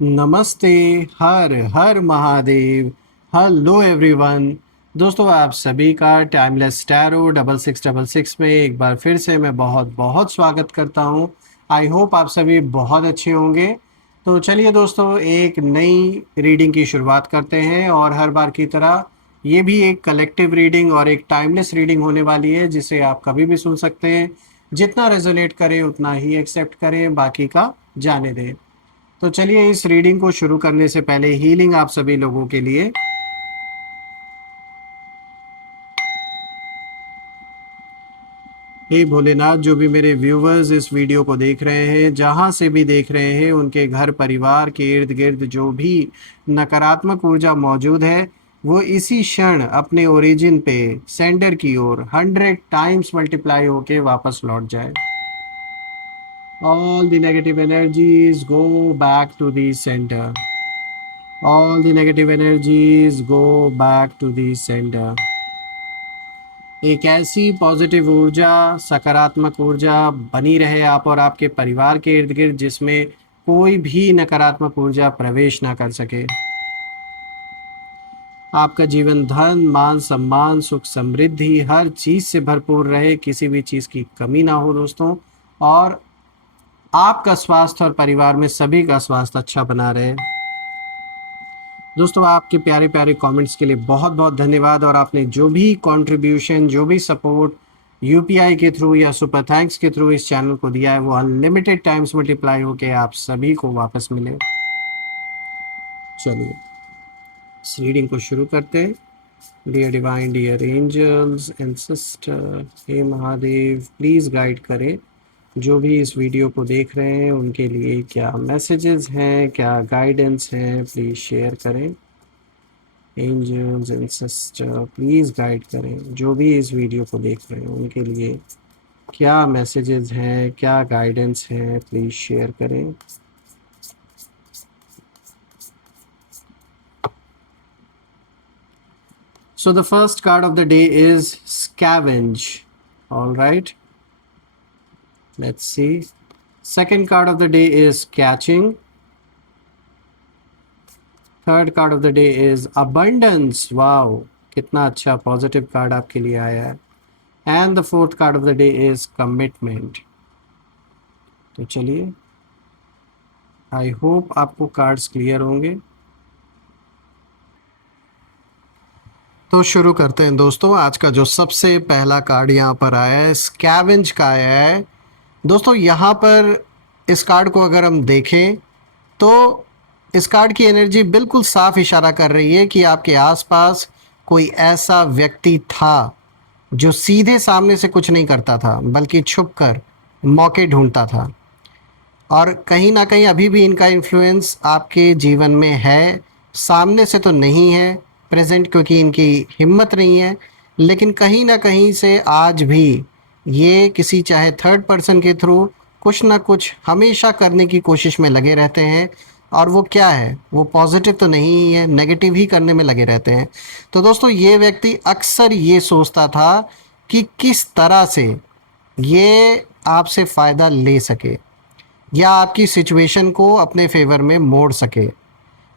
नमस्ते। हर हर महादेव। Hello everyone. दोस्तों, आप सभी का टाइमलेस टैरो 6666 में एक बार फिर से मैं बहुत बहुत स्वागत करता हूं। आई होप आप सभी बहुत अच्छे होंगे। तो चलिए दोस्तों, एक नई रीडिंग की शुरुआत करते हैं और हर बार की तरह ये भी एक कलेक्टिव रीडिंग और एक टाइमलेस रीडिंग होने वाली है, जिसे आप कभी भी सुन सकते हैं। जितना रेजोनेट करें उतना ही एक्सेप्ट करें, बाकी का जाने दें। तो चलिए, इस रीडिंग को शुरू करने से पहले हीलिंग आप सभी लोगों के लिए। हे भोलेनाथ, जो भी मेरे व्यूवर्स इस वीडियो को देख रहे हैं, जहां से भी देख रहे हैं, उनके घर परिवार के इर्द गिर्द जो भी नकारात्मक ऊर्जा मौजूद है, वो इसी क्षण अपने ओरिजिन पे सेंडर की ओर 100 टाइम्स मल्टीप्लाई होके वापस लौट जाए। All the negative energies go back to the centre. All the negative energies go back to the sender। एक ऐसी पॉजिटिव ऊर्जा, सकारात्मक ऊर्जा बनी रहे आप और आपके परिवार के इर्द गिर्द, जिसमें कोई भी नकारात्मक ऊर्जा प्रवेश ना कर सके। आपका जीवन धन, मान, सम्मान, सुख, समृद्धि, हर चीज़ से भरपूर रहे, किसी भी चीज़ की कमी ना हो दोस्तों। और आपका स्वास्थ्य और परिवार में सभी का स्वास्थ्य अच्छा बना रहे। दोस्तों, आपके प्यारे प्यारे कमेंट्स के लिए बहुत बहुत धन्यवाद। और आपने जो भी कंट्रीब्यूशन, जो भी सपोर्ट यूपीआई के थ्रू या सुपर थैंक्स के थ्रू इस चैनल को दिया है, वो अनलिमिटेड टाइम्स मल्टीप्लाई होके आप सभी को वापस मिले। चलिए, इस रीडिंग को शुरू करते हैं। Dear divine, dear angels and sister, हे महादेव, प्लीज़ गाइड करें जो भी इस वीडियो को देख रहे हैं, उनके लिए क्या मैसेजेस हैं, क्या गाइडेंस हैं, प्लीज़ शेयर करें। Angels and sister, please guide करें जो भी इस वीडियो को देख रहे हैं, उनके लिए क्या मैसेजेस हैं, क्या गाइडेंस हैं, प्लीज़ शेयर करें। So the first card of the day is scavenge. All right, let's see. Second card of the day is catching. Third card of the day is abundance. Wow, कितना अच्छा positive card आपके लिए आया है। And the fourth card of the day is commitment. तो चलिए, I hope आपको cards clear होंगे। तो शुरू करते हैं दोस्तों। आज का जो सबसे पहला कार्ड यहाँ पर आया है, स्कैवेंज का आया है। दोस्तों, यहाँ पर इस कार्ड को अगर हम देखें तो इस कार्ड की एनर्जी बिल्कुल साफ इशारा कर रही है कि आपके आसपास कोई ऐसा व्यक्ति था जो सीधे सामने से कुछ नहीं करता था, बल्कि छुपकर मौके ढूंढता था। और कहीं ना कहीं अभी भी इनका इन्फ्लुएंस आपके जीवन में है। सामने से तो नहीं है प्रेजेंट, क्योंकि इनकी हिम्मत नहीं है, लेकिन कहीं ना कहीं से आज भी ये किसी चाहे थर्ड पर्सन के थ्रू कुछ ना कुछ हमेशा करने की कोशिश में लगे रहते हैं। और वो क्या है, वो पॉजिटिव तो नहीं ही है, नेगेटिव ही करने में लगे रहते हैं। तो दोस्तों, ये व्यक्ति अक्सर ये सोचता था कि किस तरह से ये आपसे फ़ायदा ले सके या आपकी सिचुएशन को अपने फेवर में मोड़ सके।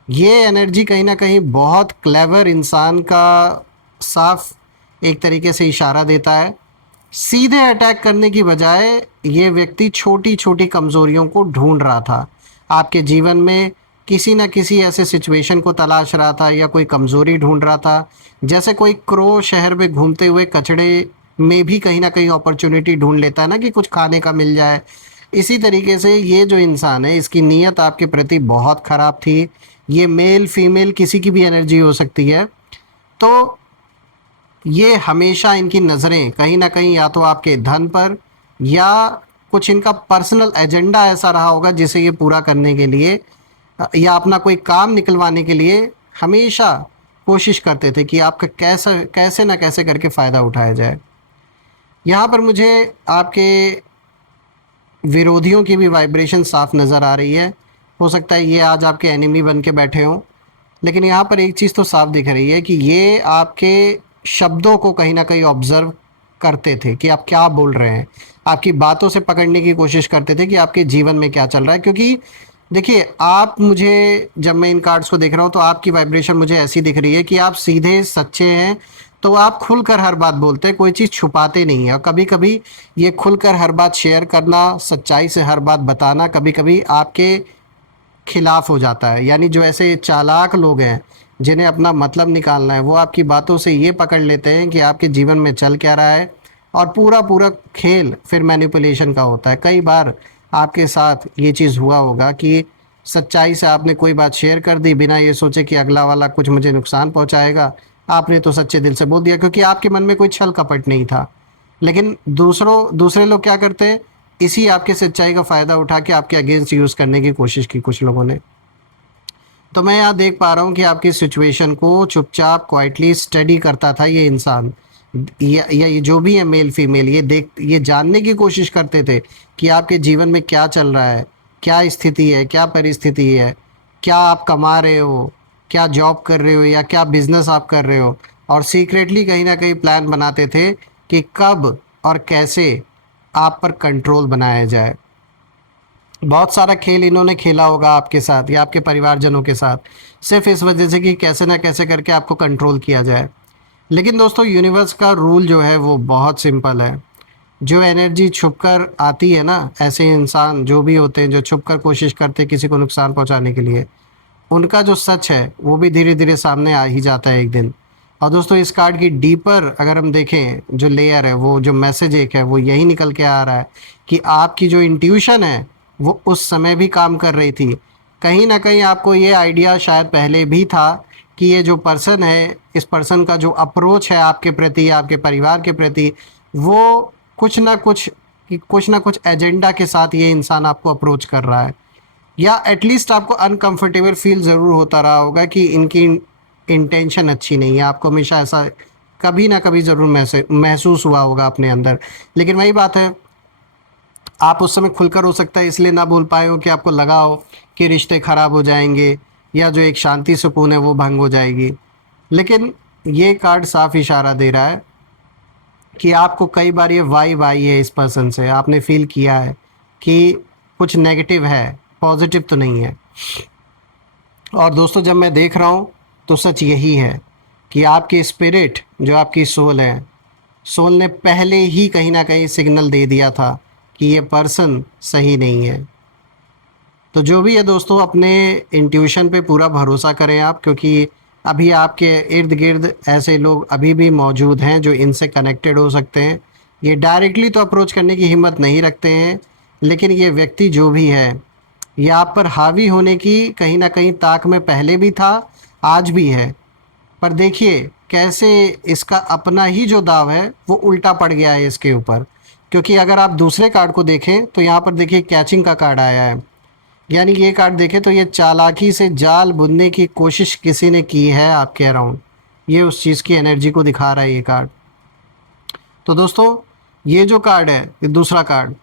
ये एनर्जी कहीं ना कहीं बहुत क्लेवर इंसान का साफ एक तरीके से इशारा देता है। सीधे अटैक करने की बजाय ये व्यक्ति छोटी छोटी कमज़ोरियों को ढूंढ रहा था। आपके जीवन में किसी न किसी ऐसे सिचुएशन को तलाश रहा था या कोई कमज़ोरी ढूंढ रहा था। जैसे कोई क्रो शहर में घूमते हुए कचड़े में भी कहीं ना कहीं अपॉर्चुनिटी ढूंढ लेता है ना, कि कुछ खाने का मिल जाए। इसी तरीके से ये जो इंसान है, इसकी नीयत आपके प्रति बहुत ख़राब थी। ये मेल फीमेल किसी की भी एनर्जी हो सकती है। तो ये हमेशा इनकी नज़रें कहीं ना कहीं या तो आपके धन पर या कुछ इनका पर्सनल एजेंडा ऐसा रहा होगा जिसे ये पूरा करने के लिए या अपना कोई काम निकलवाने के लिए हमेशा कोशिश करते थे कि आपका कैसे कैसे ना कैसे करके फ़ायदा उठाया जाए। यहाँ पर मुझे आपके विरोधियों की भी वाइब्रेशन साफ नज़र आ रही है। हो सकता है ये आज आपके एनिमी बन के बैठे हों, लेकिन यहाँ पर एक चीज़ तो साफ दिख रही है कि ये आपके शब्दों को कहीं ना कहीं ऑब्ज़र्व करते थे कि आप क्या बोल रहे हैं। आपकी बातों से पकड़ने की कोशिश करते थे कि आपके जीवन में क्या चल रहा है, क्योंकि देखिए, आप मुझे जब मैं इन कार्ड्स को देख रहा हूँ तो आपकी वाइब्रेशन मुझे ऐसी दिख रही है कि आप सीधे सच्चे हैं, तो आप खुलकर हर बात बोलते हैं, कोई चीज़ छुपाते नहीं हैं। और कभी-कभी ये खुलकर हर बात शेयर करना, सच्चाई से हर बात बताना कभी-कभी आपके खिलाफ हो जाता है। यानी जो ऐसे चालाक लोग हैं, जिन्हें अपना मतलब निकालना है, वो आपकी बातों से ये पकड़ लेते हैं कि आपके जीवन में चल क्या रहा है, और पूरा-पूरा खेल फिर मैनिपुलेशन का होता है। कई बार आपके साथ ये चीज़ हुआ होगा कि सच्चाई से आपने कोई बात शेयर कर दी बिना ये सोचे कि अगला वाला कुछ मुझे नुकसान पहुँचाएगा। आपने तो सच्चे दिल से बोल दिया क्योंकि आपके मन में कोई छल कपट नहीं था। लेकिन दूसरे लोग क्या करते हैं, इसी आपके सच्चाई का फ़ायदा उठा के आपके अगेंस्ट यूज़ करने की कोशिश की कुछ लोगों ने। तो मैं यहाँ देख पा रहा हूँ कि आपकी सिचुएशन को चुपचाप क्वाइटली स्टडी करता था ये इंसान, या ये जो भी है मेल फीमेल, ये जानने की कोशिश करते थे कि आपके जीवन में क्या चल रहा है, क्या स्थिति है, क्या परिस्थिति है, क्या आप कमा रहे हो, क्या जॉब कर रहे हो, या क्या बिजनेस आप कर रहे हो। और सीक्रेटली कहीं ना कहीं प्लान बनाते थे कि कब और कैसे आप पर कंट्रोल बनाया जाए। बहुत सारा खेल इन्होंने खेला होगा आपके साथ या आपके परिवारजनों के साथ, सिर्फ इस वजह से कि कैसे ना कैसे करके आपको कंट्रोल किया जाए। लेकिन दोस्तों, यूनिवर्स का रूल जो है वो बहुत सिंपल है। जो एनर्जी छुपकर आती है ना, ऐसे इंसान जो भी होते हैं जो छुपकर कोशिश करते हैं किसी को नुकसान पहुंचाने के लिए, उनका जो सच है वो भी धीरे धीरे सामने आ ही जाता है एक दिन। और दोस्तों, इस कार्ड की डीपर अगर हम देखें जो लेयर है, वो जो मैसेज एक है वो यही निकल के आ रहा है कि आपकी जो इंट्यूशन है वो उस समय भी काम कर रही थी। कहीं ना कहीं आपको ये आइडिया शायद पहले भी था कि ये जो पर्सन है, इस पर्सन का जो अप्रोच है आपके प्रति, आपके परिवार के प्रति, वो कुछ ना कुछ कुछ ना कुछ एजेंडा के साथ ये इंसान आपको अप्रोच कर रहा है। या एटलीस्ट आपको अनकंफर्टेबल फील ज़रूर होता रहा होगा कि इनकी इंटेंशन अच्छी नहीं है। आपको हमेशा ऐसा कभी ना कभी ज़रूर महसूस हुआ होगा अपने अंदर। लेकिन वही बात है, आप उस समय खुलकर हो सकता है इसलिए ना बोल पाए हो कि आपको लगा हो कि रिश्ते ख़राब हो जाएंगे या जो एक शांति सुकून है वो भंग हो जाएगी। लेकिन ये कार्ड साफ इशारा दे रहा है कि आपको कई बार ये वाइब आई है इस पर्सन से, आपने फील किया है कि कुछ नेगेटिव है, पॉजिटिव तो नहीं है। और दोस्तों, जब मैं देख रहा हूँ तो सच यही है कि आपकी स्पिरिट, जो आपकी सोल है, सोल ने पहले ही कहीं ना कहीं सिग्नल दे दिया था कि ये पर्सन सही नहीं है। तो जो भी है दोस्तों, अपने इंट्यूशन पे पूरा भरोसा करें आप, क्योंकि अभी आपके इर्द गिर्द ऐसे लोग अभी भी मौजूद हैं जो इनसे कनेक्टेड हो सकते हैं। ये डायरेक्टली तो अप्रोच करने की हिम्मत नहीं रखते हैं, लेकिन ये व्यक्ति जो भी है, ये आप पर हावी होने की कहीं ना कहीं ताक में पहले भी था, आज भी है। पर देखिए कैसे इसका अपना ही जो दाव है वो उल्टा पड़ गया है इसके ऊपर। क्योंकि अगर आप दूसरे कार्ड को देखें तो यहाँ पर देखिए कैचिंग का कार्ड आया है। यानी ये कार्ड देखें तो ये चालाकी से जाल बुनने की कोशिश किसी ने की है आपके अराउंड, ये उस चीज़ की एनर्जी को दिखा रहा है ये कार्ड। तो दोस्तों, ये जो कार्ड है, ये दूसरा कार्ड,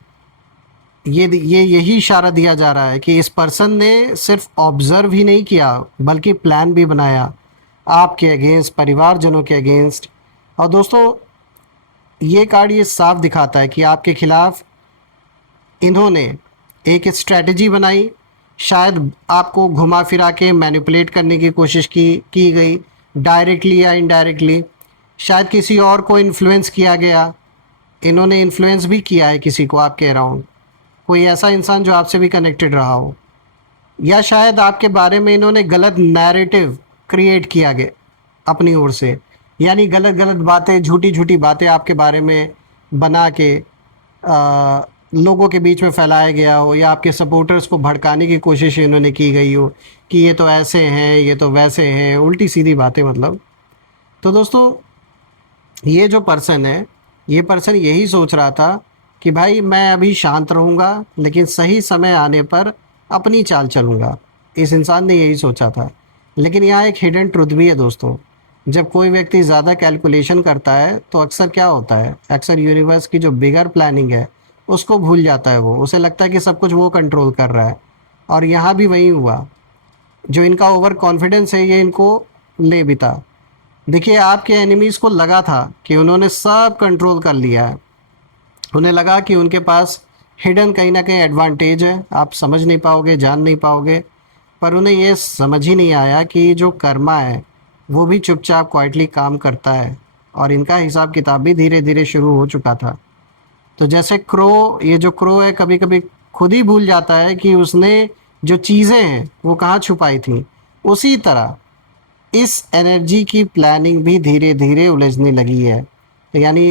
ये यही इशारा दिया जा रहा है कि इस पर्सन ने सिर्फ ऑब्जर्व ही नहीं किया बल्कि प्लान भी बनाया आपके अगेंस्ट, परिवारजनों के अगेंस्ट। और दोस्तों, ये कार्ड ये साफ दिखाता है कि आपके खिलाफ इन्होंने एक स्ट्रेटजी बनाई, शायद आपको घुमा फिरा के मैनिपुलेट करने की कोशिश की गई, डायरेक्टली या इनडायरेक्टली। शायद किसी और को इन्फ्लुएंस किया गया, इन्होंने इन्फ्लुएंस भी किया है किसी को आपके अराउंड, कोई ऐसा इंसान जो आपसे भी कनेक्टेड रहा हो। या शायद आपके बारे में इन्होंने गलत नैरेटिव क्रिएट किया गया अपनी ओर से, यानी गलत गलत बातें, झूठी झूठी बातें आपके बारे में बना के लोगों के बीच में फैलाया गया हो, या आपके सपोर्टर्स को भड़काने की कोशिश इन्होंने की गई हो कि ये तो ऐसे हैं, ये तो वैसे हैं, उल्टी सीधी बातें मतलब। तो दोस्तों, ये जो पर्सन है, ये पर्सन यही सोच रहा था कि भाई मैं अभी शांत रहूँगा लेकिन सही समय आने पर अपनी चाल चलूँगा। इस इंसान ने यही सोचा था। लेकिन यहाँ एक हिडन ट्रुथ भी है दोस्तों। जब कोई व्यक्ति ज़्यादा कैलकुलेशन करता है तो अक्सर क्या होता है, अक्सर यूनिवर्स की जो बिगर प्लानिंग है उसको भूल जाता है वो, उसे लगता है कि सब कुछ वो कंट्रोल कर रहा है। और यहाँ भी वही हुआ, जो इनका ओवर कॉन्फिडेंस है ये इनको ले बिता। देखिए, आपके एनिमीज़ को लगा था कि उन्होंने सब कंट्रोल कर लिया है, उन्हें लगा कि उनके पास हिडन कहीं ना कहीं एडवांटेज है, आप समझ नहीं पाओगे, जान नहीं पाओगे। पर उन्हें ये समझ ही नहीं आया कि जो कर्मा है वो भी चुपचाप क्वाइटली काम करता है, और इनका हिसाब किताब भी धीरे धीरे शुरू हो चुका था। तो जैसे क्रो, ये जो क्रो है कभी कभी खुद ही भूल जाता है कि उसने जो चीज़ें हैं वो कहाँ छुपाई थी, उसी तरह इस एनर्जी की प्लानिंग भी धीरे धीरे उलझने लगी है। तो यानी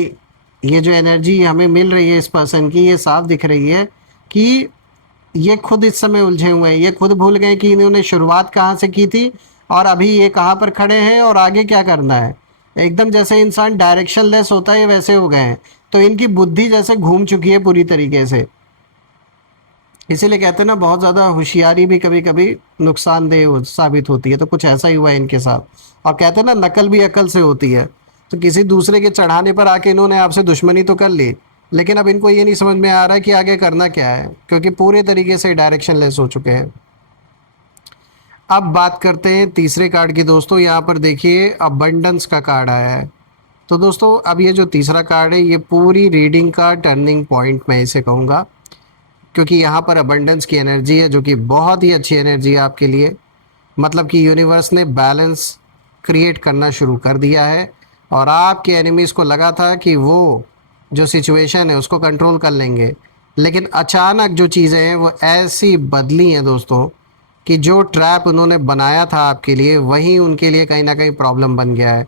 ये जो एनर्जी हमें मिल रही है इस पर्सन की, ये साफ दिख रही है कि ये खुद इस समय उलझे हुए हैं। ये खुद भूल गए कि इन्होंने शुरुआत कहाँ से की थी और अभी ये कहाँ पर खड़े हैं और आगे क्या करना है। एकदम जैसे इंसान डायरेक्शन लेस होता है वैसे हो गए हैं। तो इनकी बुद्धि जैसे घूम चुकी है पूरी तरीके से। इसीलिए कहते हैं ना, बहुत ज़्यादा होशियारी भी कभी कभी नुकसानदेह साबित होती है। तो कुछ ऐसा ही हुआ है इनके साथ। और कहते हैं ना, नकल भी अकल से होती है। तो किसी दूसरे के चढ़ाने पर आके इन्होंने आपसे दुश्मनी तो कर ली, लेकिन अब इनको ये नहीं समझ में आ रहा है कि आगे करना क्या है, क्योंकि पूरे तरीके से डायरेक्शन लेस हो चुके हैं। अब बात करते हैं तीसरे कार्ड की दोस्तों। यहाँ पर देखिए अबंडेंस का कार्ड आया है। तो दोस्तों अब ये जो तीसरा कार्ड है, ये पूरी रीडिंग का टर्निंग पॉइंट मैं इसे कहूँगा, क्योंकि यहाँ पर अबंडेंस की एनर्जी है जो कि बहुत ही अच्छी एनर्जी है आपके लिए। मतलब कि यूनिवर्स ने बैलेंस क्रिएट करना शुरू कर दिया है, और आपके एनिमीज़ को लगा था कि वो जो सिचुएशन है उसको कंट्रोल कर लेंगे, लेकिन अचानक जो चीज़ें हैं वो ऐसी बदली हैं दोस्तों कि जो ट्रैप उन्होंने बनाया था आपके लिए, वही उनके लिए कहीं ना कहीं प्रॉब्लम बन गया है।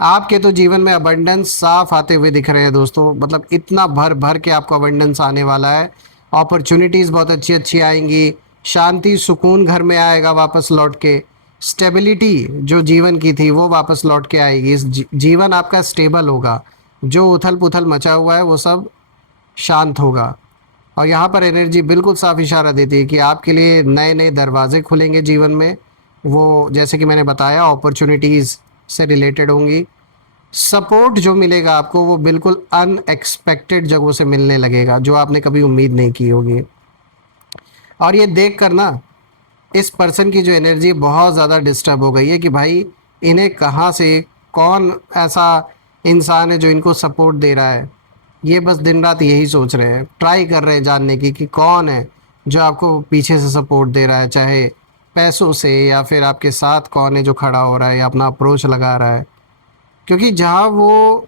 आपके तो जीवन में अबंडेंस साफ आते हुए दिख रहे हैं दोस्तों। मतलब इतना भर भर के आपको अबंडेंस आने वाला है। अपॉर्चुनिटीज़ बहुत अच्छी अच्छी आएंगी, शांति सुकून घर में आएगा वापस लौट के। स्टेबिलिटी जो जीवन की थी वो वापस लौट के आएगी। इस जीवन आपका स्टेबल होगा। जो उथल पुथल मचा हुआ है वो सब शांत होगा। और यहाँ पर एनर्जी बिल्कुल साफ इशारा देती है कि आपके लिए नए नए दरवाजे खुलेंगे जीवन में। वो जैसे कि मैंने बताया अपॉर्चुनिटीज़ से रिलेटेड होंगी। सपोर्ट जो मिलेगा आपको वो बिल्कुल अनएक्सपेक्टेड जगहों से मिलने लगेगा, जो आपने कभी उम्मीद नहीं की होगी। और ये देख कर ना, इस पर्सन की जो एनर्जी बहुत ज़्यादा डिस्टर्ब हो गई है कि भाई इन्हें कहाँ से, कौन ऐसा इंसान है जो इनको सपोर्ट दे रहा है। ये बस दिन रात यही सोच रहे हैं, ट्राई कर रहे हैं जानने की कि कौन है जो आपको पीछे से सपोर्ट दे रहा है, चाहे पैसों से या फिर आपके साथ कौन है जो खड़ा हो रहा है या अपना अप्रोच लगा रहा है। क्योंकि जहाँ वो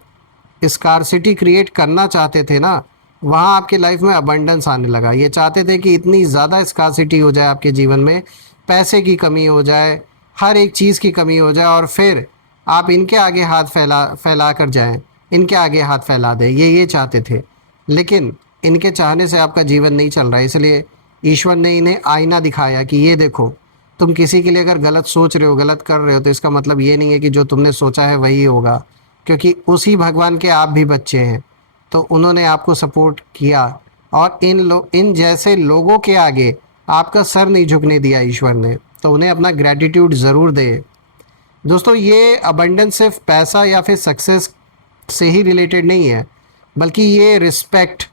स्कार्सिटी क्रिएट करना चाहते थे ना, वहाँ आपके लाइफ में अबंडेंस आने लगा। ये चाहते थे कि इतनी ज़्यादा स्कार्सिटी हो जाए आपके जीवन में, पैसे की कमी हो जाए, हर एक चीज़ की कमी हो जाए, और फिर आप इनके आगे हाथ फैला फैला कर जाएं, इनके आगे हाथ फैला दें। ये चाहते थे, लेकिन इनके चाहने से आपका जीवन नहीं चल रहा है। इसलिए ईश्वर ने इन्हें आईना दिखाया कि ये देखो, तुम किसी के लिए अगर गलत सोच रहे हो, गलत कर रहे हो, तो इसका मतलब ये नहीं है कि जो तुमने सोचा है वही होगा, क्योंकि उसी भगवान के आप भी बच्चे हैं। तो उन्होंने आपको सपोर्ट किया, और इन जैसे लोगों के आगे आपका सर नहीं झुकने दिया ईश्वर ने। तो उन्हें अपना ग्रैटिट्यूड ज़रूर दे दोस्तों। ये अबंडेंस सिर्फ पैसा या फिर सक्सेस से ही रिलेटेड नहीं है, बल्कि ये रिस्पेक्ट,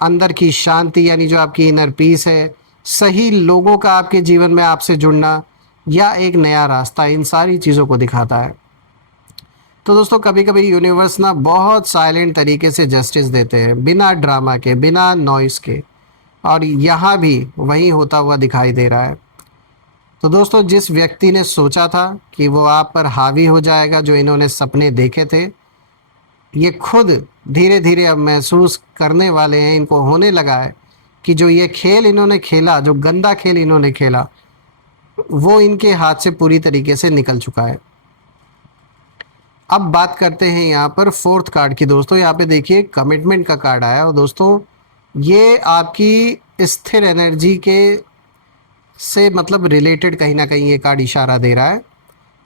अंदर की शांति, यानी जो आपकी इनर पीस है, सही लोगों का आपके जीवन में आपसे जुड़ना, या एक नया रास्ता, इन सारी चीज़ों को दिखाता है। तो दोस्तों कभी कभी यूनिवर्स ना बहुत साइलेंट तरीके से जस्टिस देते हैं, बिना ड्रामा के, बिना नॉइस के। और यहाँ भी वही होता हुआ दिखाई दे रहा है। तो दोस्तों जिस व्यक्ति ने सोचा था कि वो आप पर हावी हो जाएगा, जो इन्होंने सपने देखे थे, ये खुद धीरे धीरे अब महसूस करने वाले हैं, इनको होने लगा है कि जो ये खेल इन्होंने खेला, जो गंदा खेल इन्होंने खेला, वो इनके हाथ से पूरी तरीके से निकल चुका है। अब बात करते हैं यहाँ पर फोर्थ कार्ड की दोस्तों। यहाँ पे देखिए कमिटमेंट का कार्ड आया, और दोस्तों ये आपकी स्थिर एनर्जी के से मतलब रिलेटेड कहीं ना कहीं ये कार्ड इशारा दे रहा है।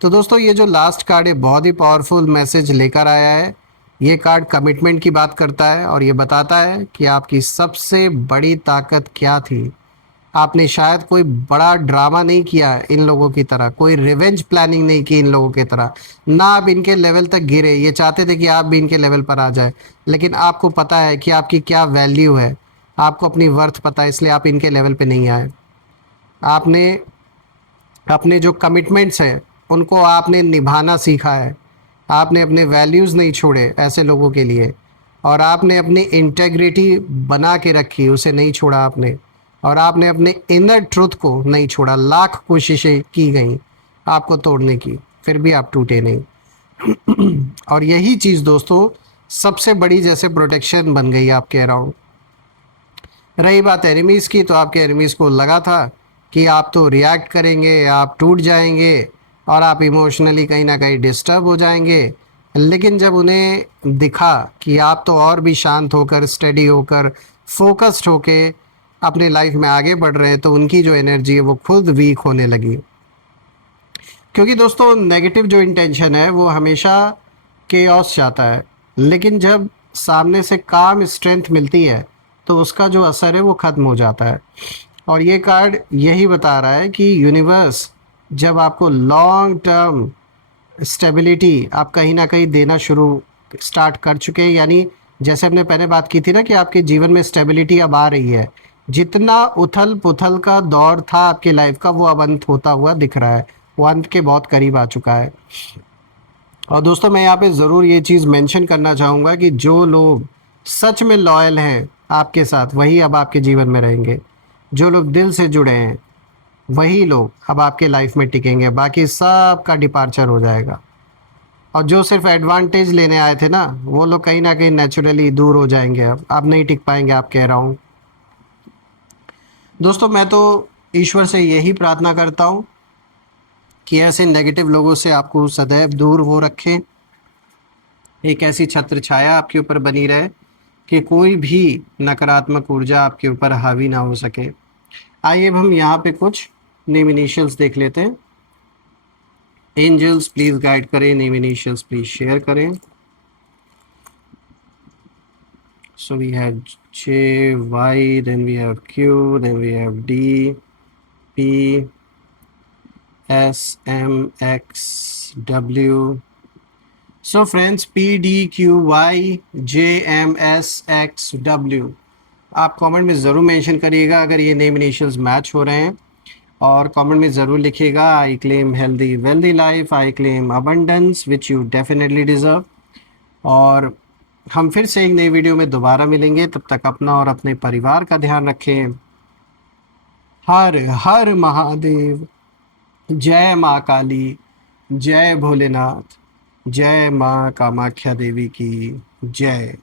तो दोस्तों ये जो लास्ट कार्ड है बहुत ही पावरफुल मैसेज लेकर आया है। ये कार्ड कमिटमेंट की बात करता है, और ये बताता है कि आपकी सबसे बड़ी ताकत क्या थी। आपने शायद कोई बड़ा ड्रामा नहीं किया इन लोगों की तरह, कोई रिवेंज प्लानिंग नहीं की इन लोगों की तरह, ना आप इनके लेवल तक गिरे। ये चाहते थे कि आप भी इनके लेवल पर आ जाए, लेकिन आपको पता है कि आपकी क्या वैल्यू है, आपको अपनी वर्थ पता है, इसलिए आप इनके लेवल पे नहीं आए। आपने अपने जो कमिटमेंट्स हैं उनको आपने निभाना सीखा है। आपने अपने वैल्यूज़ नहीं छोड़े ऐसे लोगों के लिए, और आपने अपनी इंटेग्रिटी बना के रखी, उसे नहीं छोड़ा आपने, और आपने अपने इनर ट्रुथ को नहीं छोड़ा। लाख कोशिशें की गई आपको तोड़ने की, फिर भी आप टूटे नहीं। और यही चीज़ दोस्तों सबसे बड़ी जैसे प्रोटेक्शन बन गई आपके अराउंड। रही बात एनिमीज़ की, तो आपके एनिमीज़ को लगा था कि आप तो रिएक्ट करेंगे, आप टूट जाएंगे और आप इमोशनली कहीं ना कहीं डिस्टर्ब हो जाएंगे। लेकिन जब उन्हें दिखा कि आप तो और भी शांत होकर, स्टेडी होकर, फोकस्ड होके अपने लाइफ में आगे बढ़ रहे हैं, तो उनकी जो एनर्जी है वो खुद वीक होने लगी। क्योंकि दोस्तों नेगेटिव जो इंटेंशन है वो हमेशा केओस चाहता है, लेकिन जब सामने से काम स्ट्रेंथ मिलती है तो उसका जो असर है वो ख़त्म हो जाता है। और ये कार्ड यही बता रहा है कि यूनिवर्स जब आपको लॉन्ग टर्म स्टेबिलिटी आप कहीं ना कहीं देना शुरू स्टार्ट कर चुके हैं, यानी जैसे हमने पहले बात की थी ना कि आपके जीवन में स्टेबिलिटी अब आ रही है। जितना उथल पुथल का दौर था आपकी लाइफ का, वो अब अंत होता हुआ दिख रहा है, वो अंत के बहुत करीब आ चुका है। और दोस्तों मैं यहाँ पे ज़रूर ये चीज़ मेंशन करना चाहूँगा कि जो लोग सच में लॉयल हैं आपके साथ, वही अब आपके जीवन में रहेंगे। जो लोग दिल से जुड़े हैं वही लोग अब आपके लाइफ में टिकेंगे, बाकी सब का डिपार्चर हो जाएगा। और जो सिर्फ एडवांटेज लेने आए थे ना, वो लोग कहीं ना कहीं नेचुरली दूर हो जाएंगे, अब नहीं टिक पाएंगे आप, कह रहा हूँ। दोस्तों मैं तो ईश्वर से यही प्रार्थना करता हूँ कि ऐसे नेगेटिव लोगों से आपको सदैव दूर हो रखें। एक ऐसी छत्र छाया आपके ऊपर बनी रहे कि कोई भी नकारात्मक ऊर्जा आपके ऊपर हावी ना हो सके। आइए अब हम यहाँ पे कुछ नेम इनिशियल्स देख लेते हैं। एंजल्स प्लीज गाइड करें, नेम इनिशियल्स प्लीज शेयर करें। So we have J, Y, then we have Q, then we have D, P, S, M, X, W. So friends, P, D, Q, Y, J, M, S, X, W. आप comment में ज़रूर mention करिएगा अगर ये name initials match हो रहे हैं, और कमेंट में ज़रूर लिखिएगा I claim healthy wealthy life, I claim abundance which you definitely deserve. और हम फिर से एक नई वीडियो में दोबारा मिलेंगे, तब तक अपना और अपने परिवार का ध्यान रखें। हर हर महादेव। जय माँ काली, जय भोलेनाथ, जय माँ कामाख्या देवी की जय।